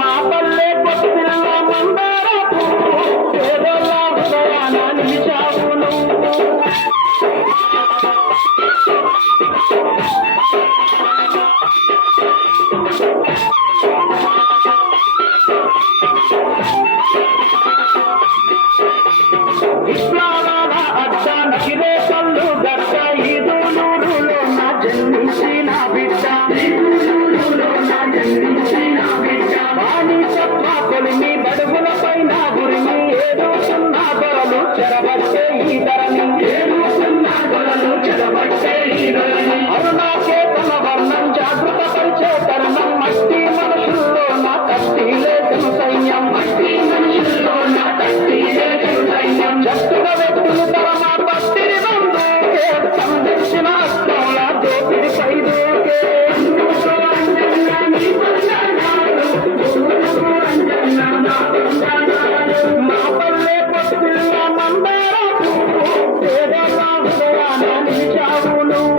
మా పల్లె పొత్తిల్ల మందారపు పేదల హృదయాన నిలిచావు నువ్వు. విప్లవాల అడ్డానికి రేపల్లు గడ్డ ఈదులూరులో నా జన్మించిన బిడ్డ, బానిసత్వ కొలిమి బడుగుల పైన గురిమి ఏడుస్తున్న దొరలు చెరబట్టే ఈ ధరని, అరుణాచేతన వర్ణం జాగృత పరిచే తరుణం మట్టి మనుషుల్లో నా కత్తి లేఖను సైన్యం, జట్టుగా వ్యక్తులు తరమా పట్టిని బంధుకే సంధించిన అస్త్రంల దోపిడి పైదూకే. మా పల్లె పొత్తిల్ల మందారపు పేదల హృదయాన నిలిచావు నువ్వు.